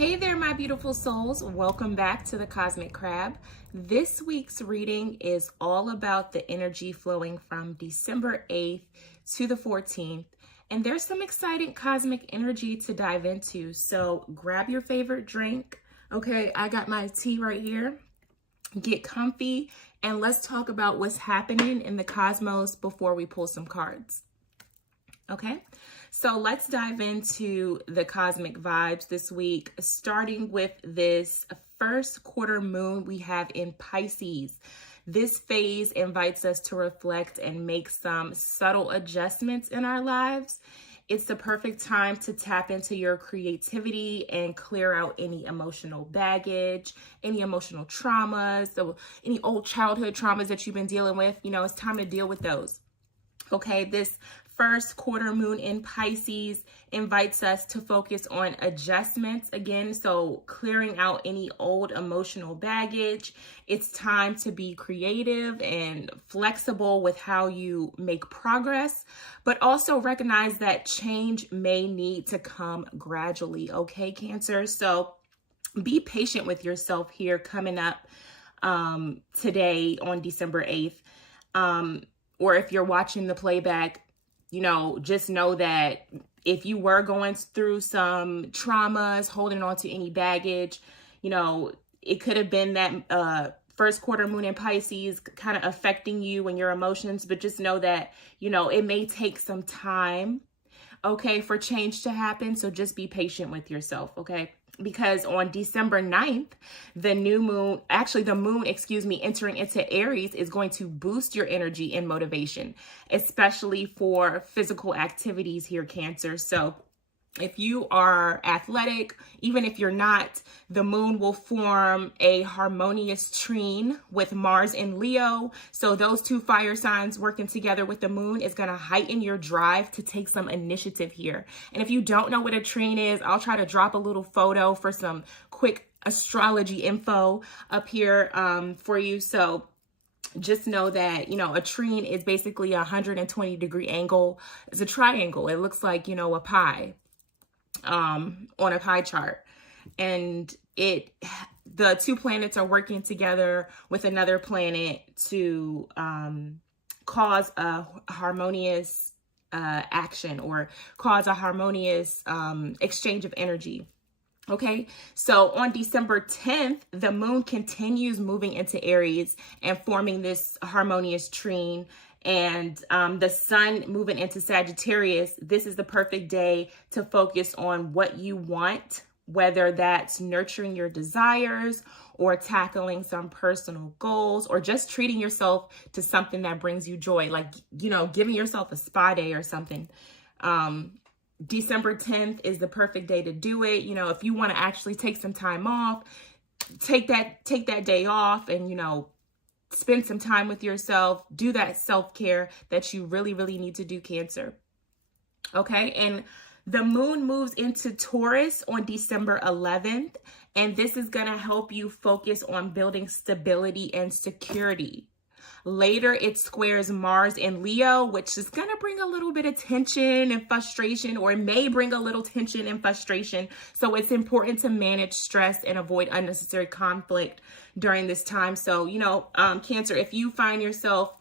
Hey there, my beautiful souls. Welcome back to the Cosmic Crab. This week's reading is all about the energy flowing from December 8th to the 14th. And there's some exciting cosmic energy to dive into. So grab your favorite drink. Okay, I got my tea right here. Get comfy and let's talk about what's happening in the cosmos before we pull some cards. Okay, so let's dive into the cosmic vibes this week, starting with this first quarter moon we have in Pisces. This phase invites us to reflect and make some subtle adjustments in our lives. It's the perfect time to tap into your creativity and clear out any emotional baggage, any emotional traumas, so any old childhood traumas that you've been dealing with. It's time to deal with those. Okay, this first quarter moon in Pisces invites us to focus on adjustments again. So clearing out any old emotional baggage. It's time to be creative and flexible with how you make progress, but also recognize that change may need to come gradually. Okay, Cancer. So be patient with yourself here coming up today on December 8th. Or if you're watching the playback, just know that if you were going through some traumas, holding on to any baggage, it could have been that first quarter moon in Pisces kind of affecting you and your emotions. But just know that, it may take some time, okay, for change to happen. So just be patient with yourself, okay? Because on December 9th, the moon entering into Aries is going to boost your energy and motivation, especially for physical activities here, Cancer. So if you are athletic, even if you're not, the moon will form a harmonious trine with Mars in Leo. So those two fire signs working together with the moon is going to heighten your drive to take some initiative here. And if you don't know what a trine is, I'll try to drop a little photo for some quick astrology info up here for you. So just know that, a trine is basically a 120-degree angle. It's a triangle. It looks like, a pie. On a pie chart, and the two planets are working together with another planet to cause a harmonious action or cause a harmonious exchange of energy. Okay, so on December 10th, the moon continues moving into Aries and forming this harmonious trine. And the sun moving into Sagittarius, this is the perfect day to focus on what you want, whether that's nurturing your desires or tackling some personal goals or just treating yourself to something that brings you joy, like, giving yourself a spa day or something. December 10th is the perfect day to do it. If you want to actually take some time off, take that day off and, spend some time with yourself, do that self-care that you really, really need to do, Cancer. Okay, and the moon moves into Taurus on December 11th, and this is going to help you focus on building stability and security. Later, it squares Mars in Leo, which is going to bring a little bit of tension and frustration, or it may bring a little tension and frustration. So it's important to manage stress and avoid unnecessary conflict during this time. So, Cancer, if you find yourself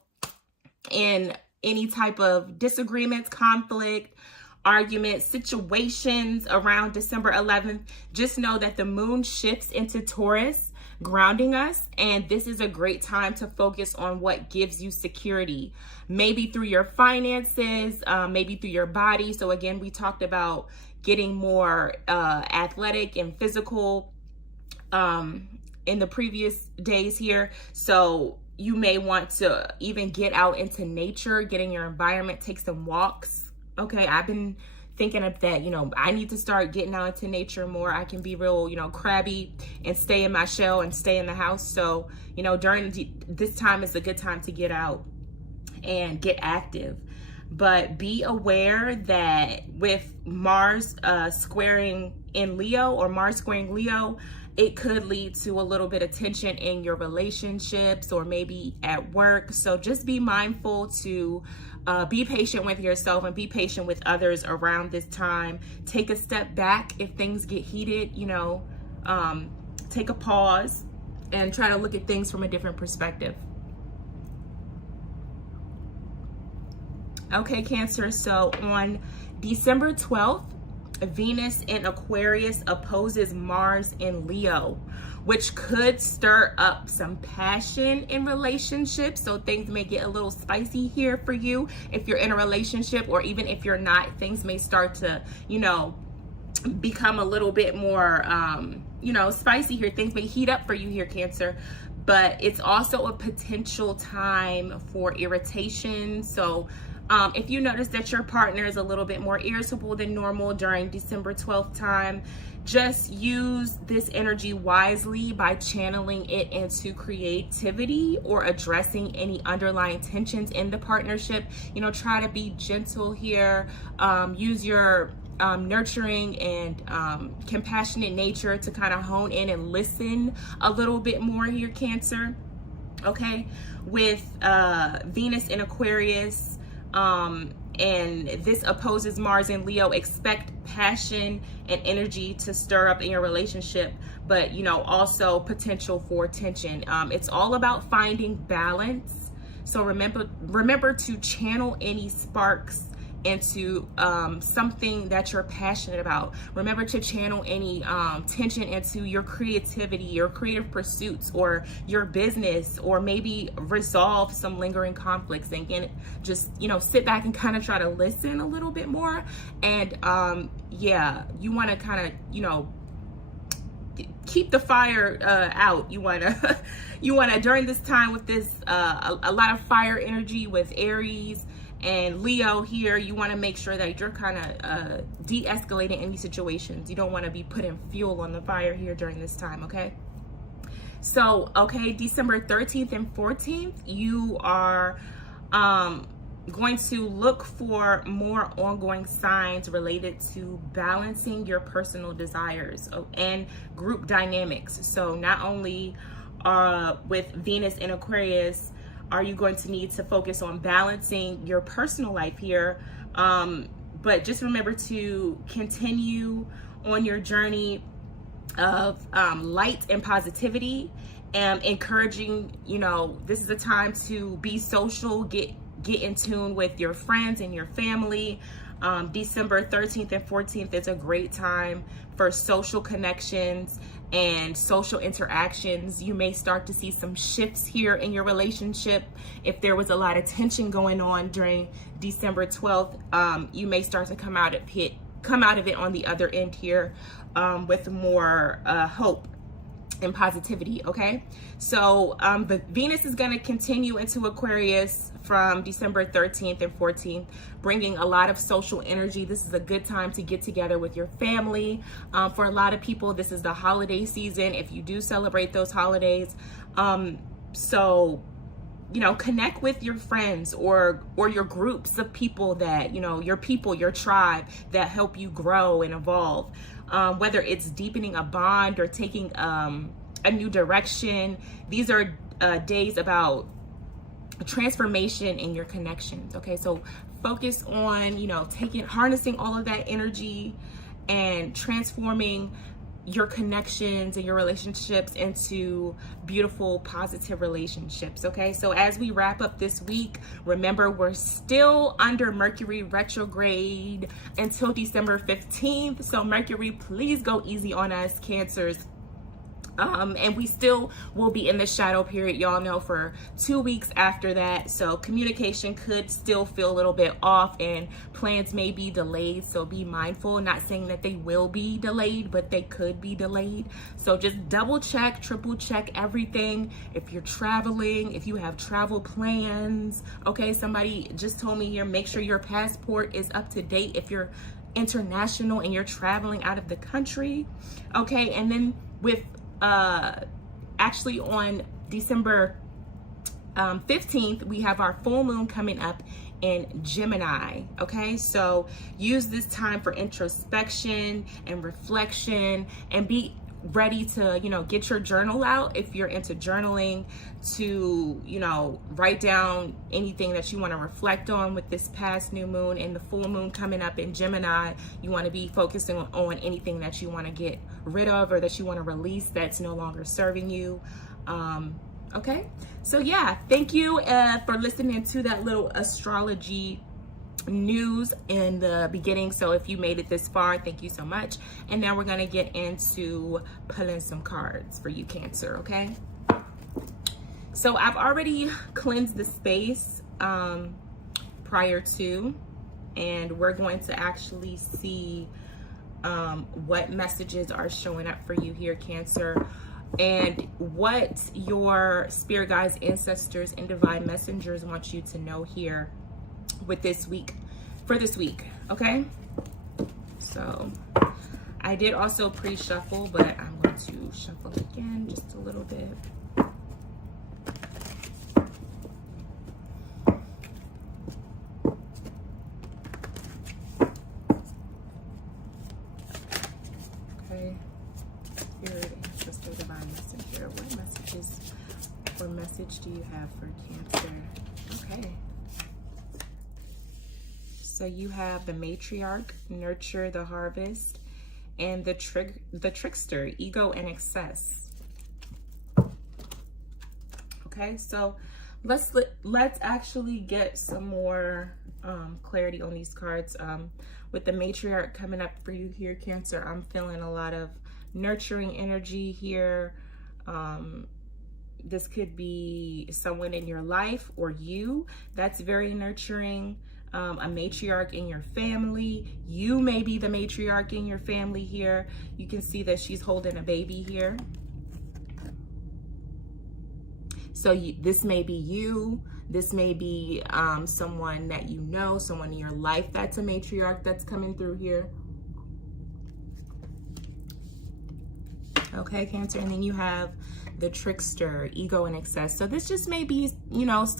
in any type of disagreements, conflict, argument situations around December 11th, just know that the moon shifts into Taurus, grounding us, and this is a great time to focus on what gives you security, maybe through your finances, maybe through your body. So again, we talked about getting more athletic and physical in the previous days here. So you may want to even get out into nature, get in your environment, take some walks. Okay, I've been thinking of that, I need to start getting out into nature more. I can be real, crabby and stay in my shell and stay in the house. So, during this time is a good time to get out and get active. But be aware that with Mars squaring in Leo, or Mars squaring Leo, it could lead to a little bit of tension in your relationships or maybe at work. So just be mindful to be patient with yourself and be patient with others around this time. Take a step back if things get heated, take a pause and try to look at things from a different perspective. Okay, Cancer, so on December 12th, Venus in Aquarius opposes Mars in Leo, which could stir up some passion in relationships. So things may get a little spicy here for you if you're in a relationship, or even if you're not, things may start to, become a little bit more, spicy here. Things may heat up for you here, Cancer. But it's also a potential time for irritation. So if you notice that your partner is a little bit more irritable than normal during December 12th time, just use this energy wisely by channeling it into creativity or addressing any underlying tensions in the partnership. Try to be gentle here. Use your nurturing and compassionate nature to kind of hone in and listen a little bit more here, Cancer. Okay, with Venus in Aquarius, and this opposes Mars in Leo, expect passion and energy to stir up in your relationship, but also potential for tension. It's all about finding balance. So remember to channel any sparks into something that you're passionate about. Remember to channel any tension into your creativity, your creative pursuits, or your business, or maybe resolve some lingering conflicts. And again, just sit back and kind of try to listen a little bit more. And you want to kind of keep the fire out. You want to during this time with this a lot of fire energy with Aries and Leo here, you want to make sure that you're kind of de-escalating any situations. You don't want to be putting fuel on the fire here during this time, okay? So, December 13th and 14th, you are going to look for more ongoing signs related to balancing your personal desires and group dynamics. So not only with Venus in Aquarius, are you going to need to focus on balancing your personal life here, but just remember to continue on your journey of light and positivity, and encouraging, this is a time to be social, get in tune with your friends and your family. December 13th and 14th is a great time for social connections and social interactions. You may start to see some shifts here in your relationship. If there was a lot of tension going on during December 12th, you may start to come out of it on the other end here with more hope and positivity, okay? So the Venus is going to continue into Aquarius from December 13th and 14th, bringing a lot of social energy. This is a good time to get together with your family. For a lot of people, this is the holiday season, if you do celebrate those holidays. So connect with your friends or your groups of people that, your tribe that help you grow and evolve. Whether it's deepening a bond or taking a new direction. These are days about transformation in your connections, okay? So focus on, harnessing all of that energy and transforming your connections and your relationships into beautiful, positive relationships, okay? So as we wrap up this week, remember we're still under Mercury retrograde until December 15th. So Mercury, please go easy on us, Cancers. And we still will be in the shadow period, y'all know, for 2 weeks after that. So communication could still feel a little bit off and plans may be delayed. So be mindful, not saying that they will be delayed, but they could be delayed. So just double check, triple check everything. If you're traveling, if you have travel plans, okay, somebody just told me here, make sure your passport is up to date if you're international and you're traveling out of the country, okay? And then with actually on December 15th, we have our full moon coming up in Gemini, okay? So use this time for introspection and reflection and be ready to, get your journal out, if you're into journaling, to, write down anything that you want to reflect on with this past new moon and the full moon coming up in Gemini. You want to be focusing on anything that you want to get rid of or that you want to release that's no longer serving you. Okay, so yeah, thank you for listening to that little astrology news in the beginning. So if you made it this far, thank you so much. And now we're going to get into pulling some cards for you, Cancer. Okay, so I've already cleansed the space prior to, and we're going to actually see what messages are showing up for you here, Cancer, and what your spirit guides, ancestors, and divine messengers want you to know here with this week, for this week. Okay, so I did also pre-shuffle, but I'm going to shuffle again just a little bit. Okay, spirit, ancestor, divine messenger, what messages or message do you have for Cancer? Okay, so you have the matriarch, nurture the harvest, and the trickster, ego and excess. Okay, so let's actually get some more clarity on these cards. With the matriarch coming up for you here, Cancer, I'm feeling a lot of nurturing energy here. This could be someone in your life or you that's very nurturing. A matriarch in your family. You may be the matriarch in your family here. You can see that she's holding a baby here. So this may be you. This may be someone that you know, someone in your life that's a matriarch that's coming through here. Okay, Cancer, and then you have the trickster, ego and excess. So this just may be,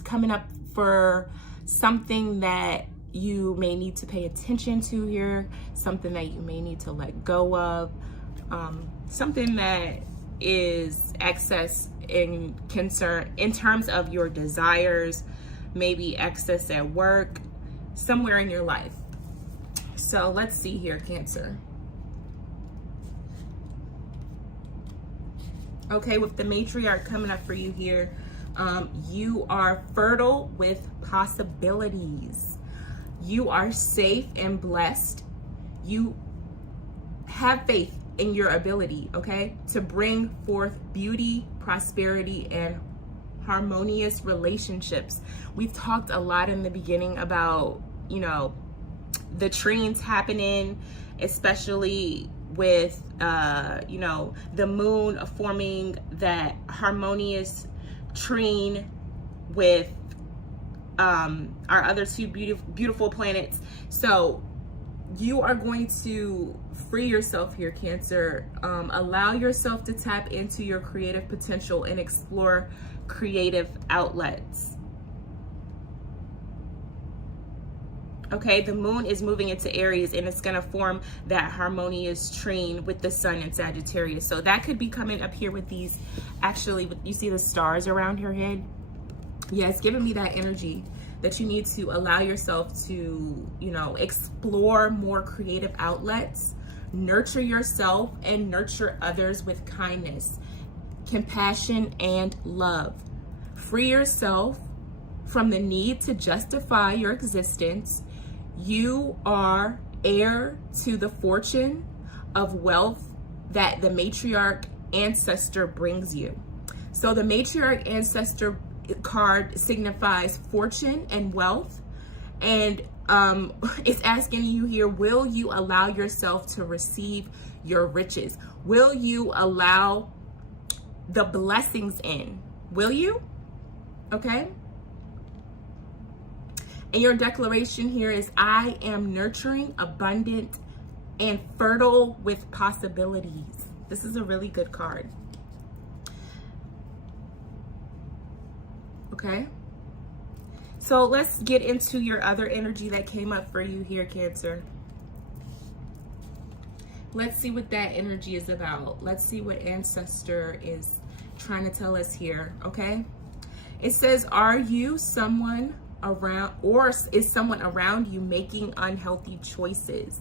coming up for something that you may need to pay attention to here, something that you may need to let go of, something that is excess in concern in terms of your desires, maybe excess at work, somewhere in your life. So let's see here, Cancer. Okay, with the matriarch coming up for you here, you are fertile with possibilities. You are safe and blessed. You have faith in your ability, okay, to bring forth beauty, prosperity, and harmonious relationships. We've talked a lot in the beginning about, the trines happening, especially with, the moon forming that harmonious trine with our other two beautiful planets. So you are going to free yourself here, Cancer. Allow yourself to tap into your creative potential and explore creative outlets. Okay, the moon is moving into Aries and it's going to form that harmonious trine with the sun in Sagittarius. So that could be coming up here with these, actually, you see the stars around your head? Yeah, it's giving me that energy that you need to allow yourself to, explore more creative outlets, nurture yourself and nurture others with kindness, compassion, and love. Free yourself from the need to justify your existence. You are heir to the fortune of wealth that the matriarch ancestor brings you. So the matriarch ancestor card signifies fortune and wealth, and it's asking you here, will you allow yourself to receive your riches? Will you allow the blessings in? Will you? Okay. And your declaration here is, I am nurturing, abundant, and fertile with possibilities. This is a really good card. Okay. So let's get into your other energy that came up for you here, Cancer. Let's see what that energy is about. Let's see what ancestor is trying to tell us here, okay? It says, are you someone around, or is someone around you making unhealthy choices?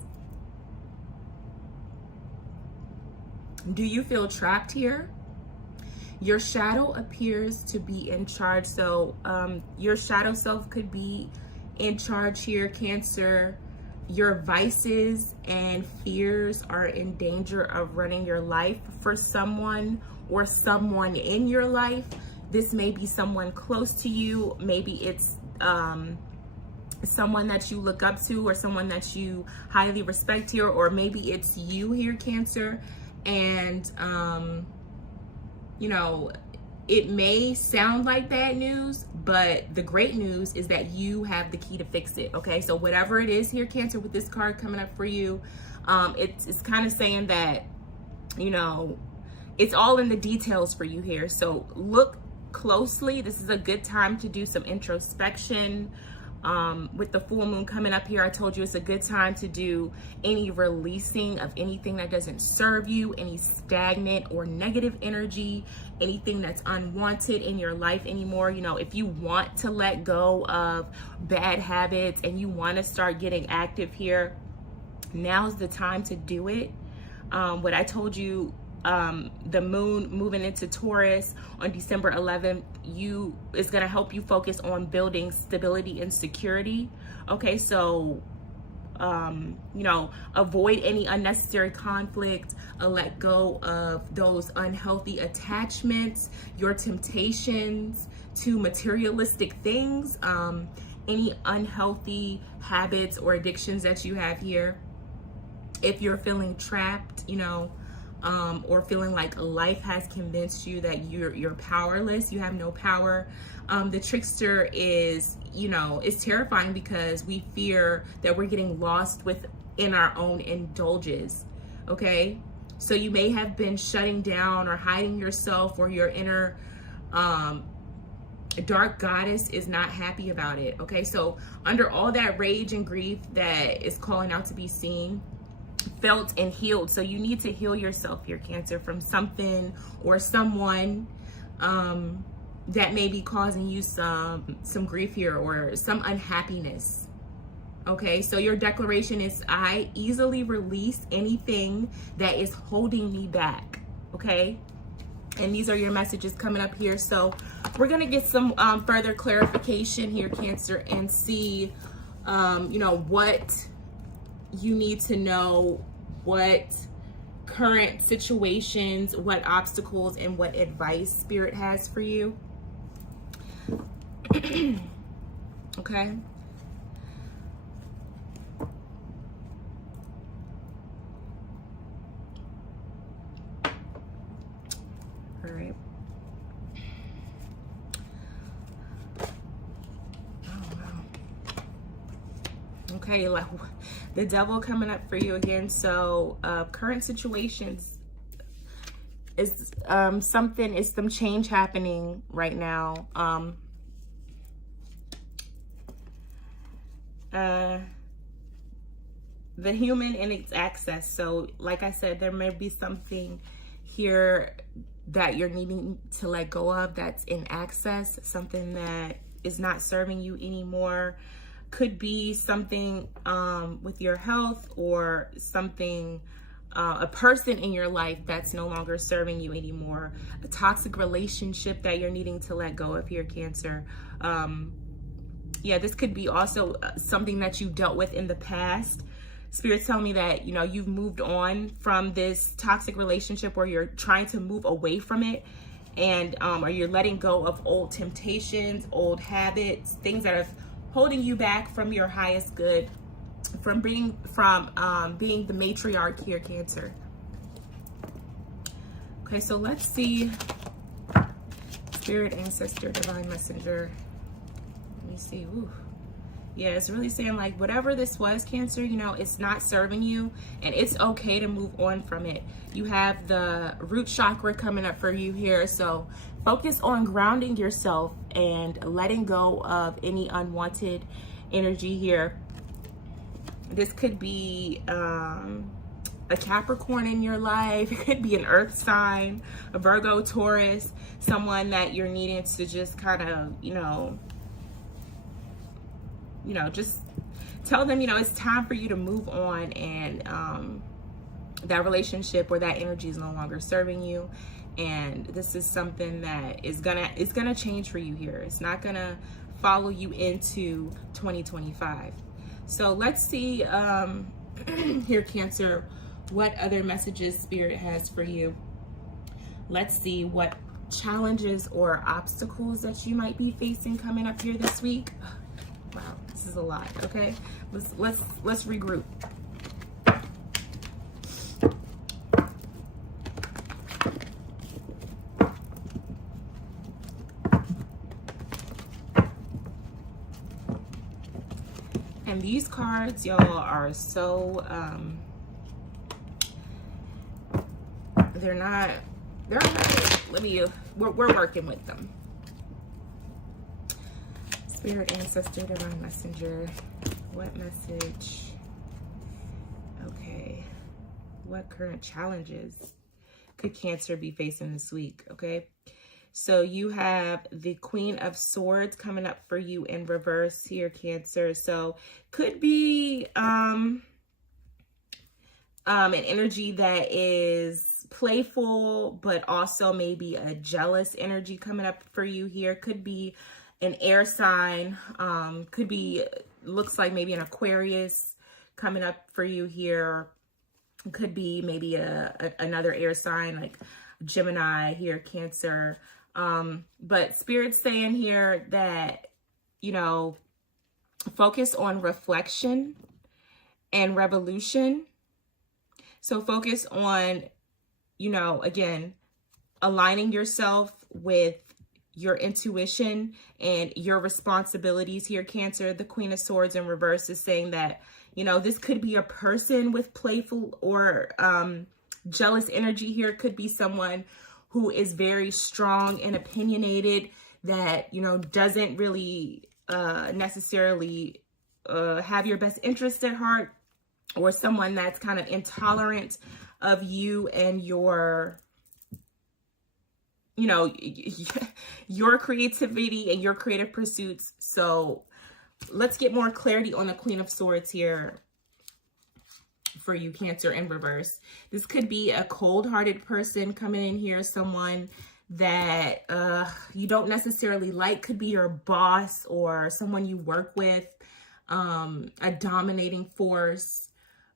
Do you feel trapped here? Your shadow appears to be in charge. So your shadow self could be in charge here, Cancer. Your vices and fears are in danger of running your life for someone or someone in your life. This may be someone close to you. Maybe it's someone that you look up to or someone that you highly respect here, or maybe it's you here, Cancer. And, you know, it may sound like bad news, but the great news is that you have the key to fix it, okay? So whatever it is here, Cancer, with this card coming up for you, it's kind of saying that, you know, it's all in the details for you here. So look closely. This is a good time to do some introspection. With the full moon coming up here, I told you it's a good time to do any releasing of anything that doesn't serve you, any stagnant or negative energy, anything that's unwanted in your life anymore. You know, if you want to let go of bad habits and you want to start getting active here, now's the time to do it. What I told you, the moon moving into Taurus on December 11th, is going to help you focus on building stability and security. Okay, so you know, avoid any unnecessary conflict, let go of those unhealthy attachments, your temptations to materialistic things, any unhealthy habits or addictions that you have here. If you're feeling trapped, you know, or feeling like life has convinced you that you're powerless, you have no power. The trickster is, you know, is terrifying because we fear that we're getting lost within our own indulgence, okay? So you may have been shutting down or hiding yourself, or your inner dark goddess is not happy about it, okay? So under all that rage and grief that is calling out to be seen, felt and healed. So you need to heal yourself here, Cancer, from something or someone that may be causing you some grief here or some unhappiness. Okay, so your declaration is, I easily release anything that is holding me back. Okay, and these are your messages coming up here. So we're gonna get some further clarification here, Cancer, and see you know, what you need to know, what current situations, what obstacles, and what advice Spirit has for you. Okay. All right. Okay, like the devil coming up for you again. So current situations is some change happening right now. The human and its access. So like I said, there may be something here that you're needing to let go of that's in access, something that is not serving you anymore. Could be something with your health, or something, a person in your life that's no longer serving you anymore. A toxic relationship that you're needing to let go of here, Cancer. Yeah, this could be also something that you dealt with in the past. Spirit's telling me that, you know, you've moved on from this toxic relationship, or you're trying to move away from it, and or you're letting go of old temptations, old habits, things that are holding you back from your highest good, from being the matriarch here, Cancer. Okay, so let's see, Spirit, Ancestor, Divine Messenger. Let me see. Ooh. Yeah, it's really saying like whatever this was, Cancer, you know, it's not serving you, and it's okay to move on from it. You have the root chakra coming up for you here. So focus on grounding yourself and letting go of any unwanted energy here. This could be a Capricorn in your life. It could be an earth sign, a Virgo, Taurus, someone that you're needing to just kind of, just tell them, it's time for you to move on, and that relationship or that energy is no longer serving you. And this is something that is gonna change for you here. It's not gonna follow you into 2025. So let's see here, Cancer, what other messages Spirit has for you. Let's see what challenges or obstacles that you might be facing coming up here this week. Wow, this is a lot. Okay, let's regroup. And these cards, y'all, are so they're not, we're working with them. Spirit, ancestor, divine messenger, what message? Okay, what current challenges could Cancer be facing this week? Okay, so you have the Queen of Swords coming up for you in reverse here, Cancer. So could be an energy that is playful, but also maybe a jealous energy coming up for you here. Could be an air sign, could be, looks like maybe an Aquarius coming up for you here. Could be maybe another air sign like Gemini here, Cancer. But Spirit's saying here that, focus on reflection and revolution. So focus on, again, aligning yourself with your intuition and your responsibilities here, Cancer. The Queen of Swords in reverse is saying that, this could be a person with playful or jealous energy here. It could be someone who is very strong and opinionated that, doesn't really necessarily have your best interest at heart, or someone that's kind of intolerant of you and your, your creativity and your creative pursuits. So let's get more clarity on the Queen of Swords here for you, Cancer, in reverse. This could be a cold-hearted person coming in here, someone that you don't necessarily like. Could be your boss or someone you work with, a dominating force.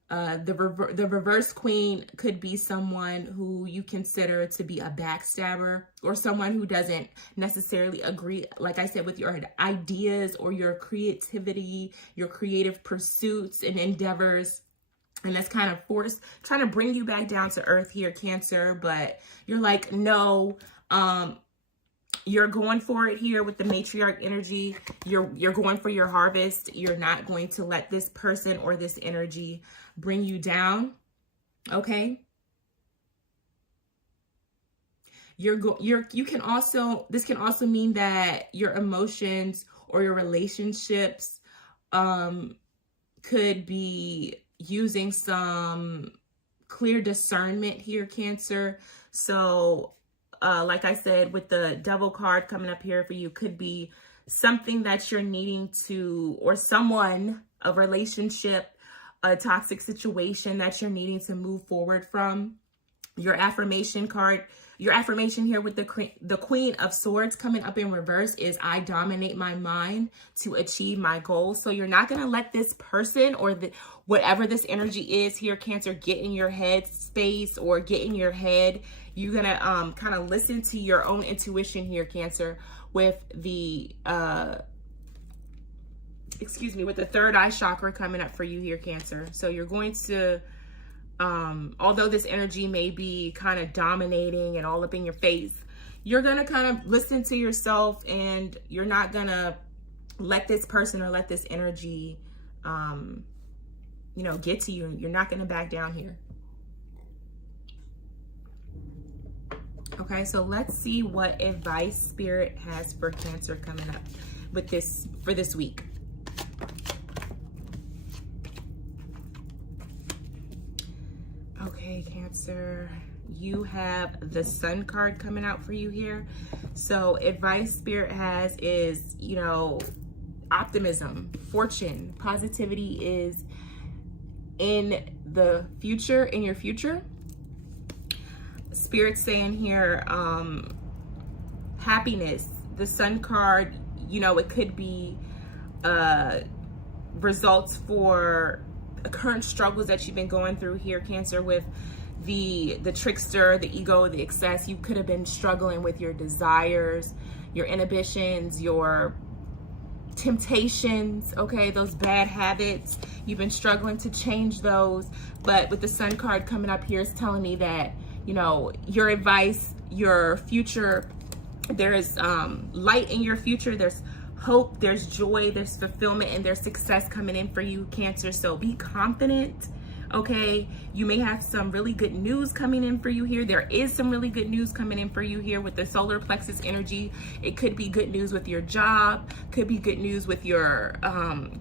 The reverse queen could be someone who you consider to be a backstabber, or someone who doesn't necessarily agree, like I said, with your ideas or your creativity, your creative pursuits and endeavors. And that's kind of trying to bring you back down to earth here, Cancer. But you're like, no, you're going for it here with the matriarch energy. You're going for your harvest. You're not going to let this person or this energy bring you down. Okay. This can also mean that your emotions or your relationships could be using some clear discernment here, Cancer. So like I said, with the Devil card coming up here for you, could be something that you're needing to, or someone, a relationship, a toxic situation that you're needing to move forward from. Your affirmation card, your affirmation here with the Queen of Swords coming up in reverse is, I dominate my mind to achieve my goals. So you're not going to let this person or whatever this energy is here, Cancer, get in your head space or get in your head. You're going to kind of listen to your own intuition here, Cancer, with the with the third eye chakra coming up for you here, Cancer. So you're going to, although this energy may be kind of dominating and all up in your face, you're going to kind of listen to yourself, and you're not going to let this person or let this energy, get to you. You're not going to back down here. Okay, so let's see what advice Spirit has for Cancer coming up with this for this week. Okay, Cancer, you have the Sun card coming out for you here. So advice Spirit has is, you know, optimism, fortune, positivity is in the future, in your future. Spirit's saying here, happiness. The Sun card, you know, it could be results for current struggles that you've been going through here, Cancer, with the trickster, the ego, the excess. You could have been struggling with your desires, your inhibitions, your temptations, okay, those bad habits. You've been struggling to change those, but with the Sun card coming up here, it's telling me that, you know, your advice, your future, there's light in your future, there's hope, there's joy, there's fulfillment, and there's success coming in for you, Cancer. So be confident, okay? You may have some really good news coming in for you here. There is some really good news coming in for you here with the solar plexus energy. It could be good news with your job, could be good news with your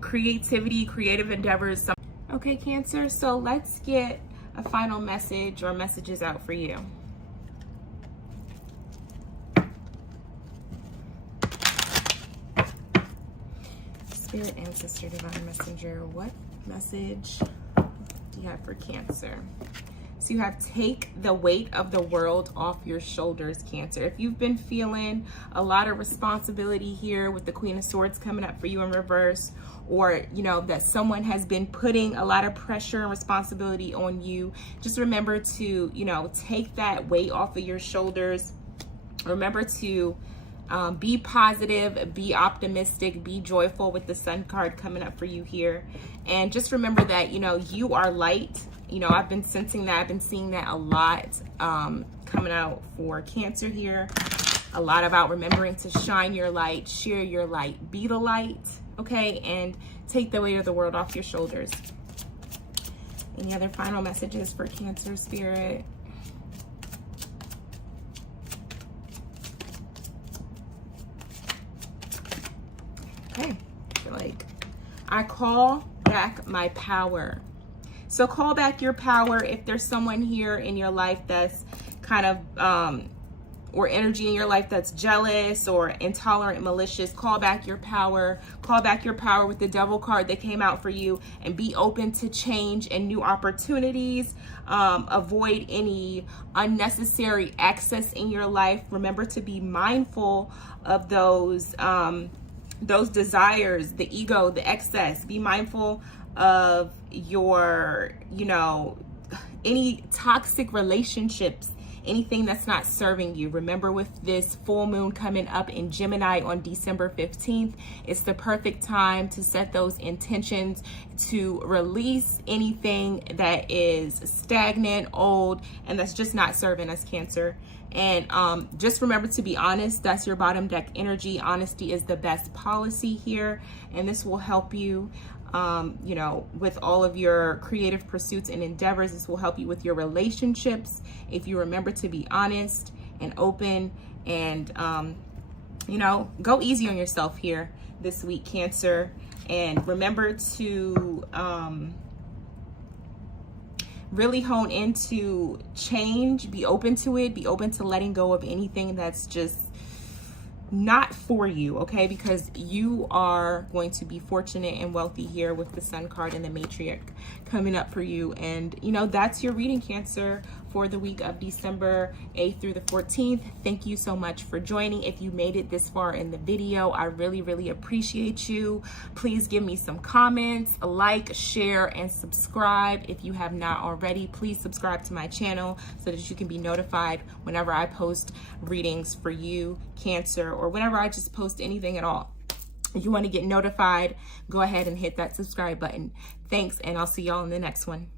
creativity, creative endeavors. Okay, Cancer, so let's get a final message or messages out for you. Spirit, Ancestor, Divine Messenger, what message do you have for Cancer? So you have take the weight of the world off your shoulders, Cancer. If you've been feeling a lot of responsibility here with the Queen of Swords coming up for you in reverse, or, you know, that someone has been putting a lot of pressure and responsibility on you, just remember to, you know, take that weight off of your shoulders. Remember to be positive, be optimistic, be joyful with the Sun card coming up for you here. And just remember that, you know, you are light. You know, I've been sensing that. I've been seeing that a lot coming out for Cancer here. A lot about remembering to shine your light, share your light, be the light, okay? And take the weight of the world off your shoulders. Any other final messages for Cancer, Spirit? Okay, like, I call back my power. So call back your power. If there's someone here in your life that's kind of, or energy in your life that's jealous or intolerant, malicious, call back your power. Call back your power with the Devil card that came out for you, and be open to change and new opportunities. Avoid any unnecessary excess in your life. Remember to be mindful of those desires, the ego, the excess. Be mindful of your, you know, any toxic relationships, anything that's not serving you. Remember, with this full moon coming up in Gemini on December 15th, it's the perfect time to set those intentions to release anything that is stagnant, old, and that's just not serving us, Cancer. And just remember to be honest. That's your bottom deck energy. Honesty is the best policy here, and this will help you, you know, with all of your creative pursuits and endeavors. This will help you with your relationships if you remember to be honest and open, and you know, go easy on yourself here this week, Cancer. And remember to really hone into change. Be open to it. Be open to letting go of anything that's just not for you, okay? Because you are going to be fortunate and wealthy here with the Sun card and the Matriarch coming up for you. And, you know, that's your reading, Cancer, for the week of December 8th through the 14th. Thank you so much for joining. If you made it this far in the video, I really, really appreciate you. Please give me some comments, like, share, and subscribe. If you have not already, please subscribe to my channel so that you can be notified whenever I post readings for you, Cancer, or whenever I just post anything at all. If you want to get notified, go ahead and hit that subscribe button. Thanks, and I'll see y'all in the next one.